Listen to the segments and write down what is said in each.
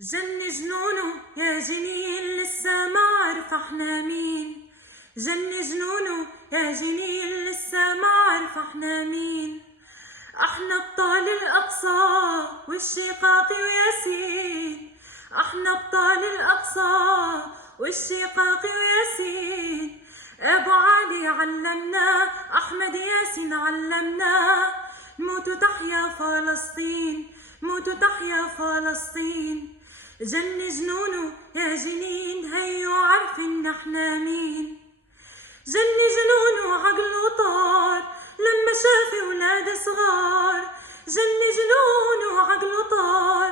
جن جنونه يا جنين لسه ما عرف احنا مين. جن جنونه يا جنين لسه ما عرف احنا مين. احنا ابطال الاقصى والشقاق وياسين. احنا ابطال الاقصى والشقاق وياسين. ابو علي علمنا، احمد ياسين علمنا، موتوا تحيا فلسطين، موتوا تحيا فلسطين. جن جنونه يا جنين هيو عارفين احنا مين. جن جنونه عقله طار لما شاف ولاد صغار. جن جنونه عقله طار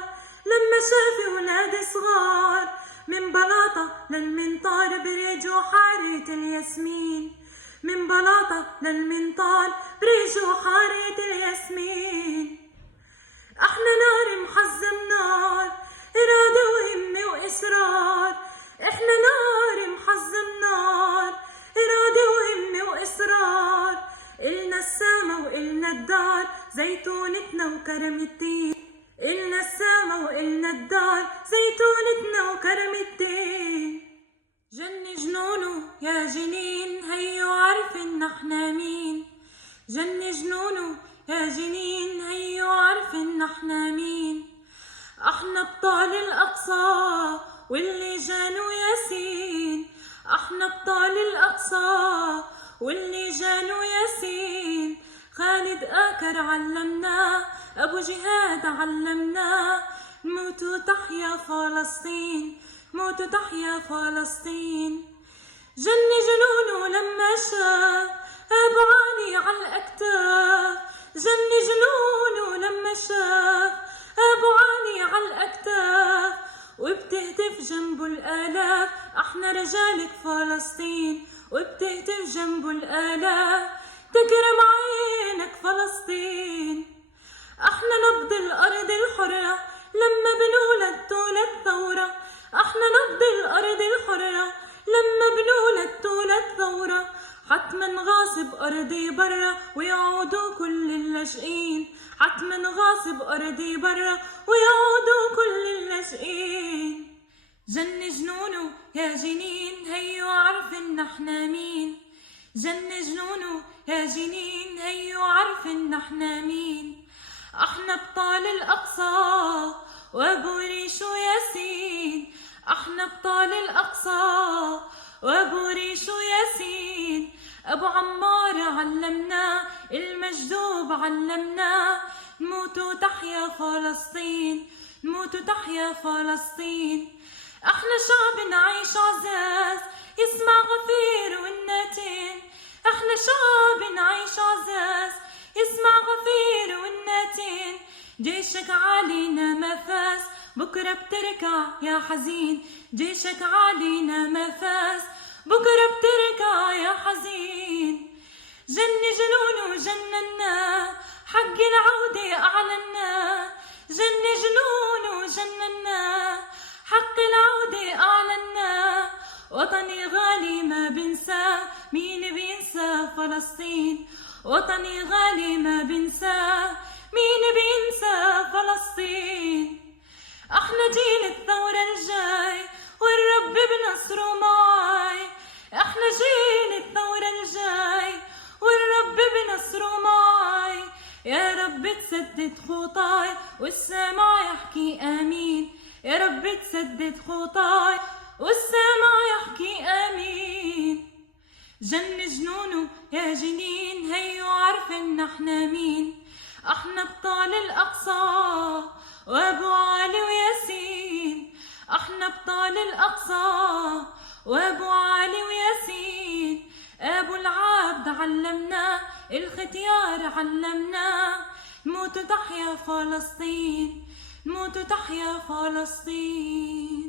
لما شاف ولاد صغار. من بلاطة للمنطار بريجو حارة الياسمين. من بلاطة للمنطار بريجو حارة الياسمين. احنا نار محزم نار، إرادة وهمة وإصرار. احنا نار محزم نار، إرادة وهمة وإصرار. إلنا السما وإلنا الدار، زيتونتنا وكرم الدين. إلنا السما وإلنا الدار، زيتونتنا وكرم الدين. جن جنونه يا جنين هيو عارفين احنا مين. جن جنونه يا جنين هيو عارفين احنا مين. احنا ابطال الاقصى واللي جانوا ياسين. احنا ابطال الاقصى واللي جانوا ياسين. خالد آكر علمنا، ابو جهاد علمنا، موتوا تحيا فلسطين، موتوا تحيا فلسطين. جن جنونه لما شاف ابو علي على الاكتاف. جن جنونه لما شاف ابو علي على الاكتاف، وبتهتف جنبه الالاف. احنا رجالك فلسطين، وبتهتف جنبه الالاف. تكرم عينك فلسطين. احنا نبض الارض الحرة لما بنولد تولد ثورة. احنا نبض الارض الحرة لما بنولد تولد ثورة. حتما غاصب ارضي برا ويعودوا كل اللاجئين. حتما غاصب ارضي برا ويعودوا كل اللاجئين. جن جنونه يا جنين هيو عارفين احنا مين. جن جنونه يا جنين هيو عارفين احنا مين. احنا ابطال الاقصى وابو ريشو ياسين. احنا ابطال الاقصى وابو ريشو ياسين. ابو عمار علمنا، المجذوب علمنا، موتوا تحيا فلسطين، موتوا تحيا فلسطين. احنا شعب نعيش عزاز يسمع غفير والناتين. احنا شعب نعيش عزاز يسمع غفير والناتين. جيشك علينا ما فاس، بكرة بتركع يا حزين. جيشك علينا ما فاس، بكرة بتركع يا حزين. جن جنونه جننا، حق العودة أعلنا. جن جنونه جننا، حق العودة أعلنا. وطني غالي ما بنساه، مين بينسى فلسطين. وطني غالي ما بنساه، مين بينسى فلسطين. احنا جيل الثورة الجاي والرب بنصره معاي. احنا جيل الثورة الجاي والرب بنصره معاي. يا رب تسدد خطاي والسمع يحكي امين. يا رب تسدد خطاي والسمع يحكي امين. جن جنونه يا جنين هيو عارفين احنا مين. احنا ابطال الاقصى وابو علي وياسين. احنا ابطال الاقصى وابو علي وياسين. ابو العبد علمنا، الختيار علمنا، موتوا تحيا فلسطين، موتوا تحيا فلسطين.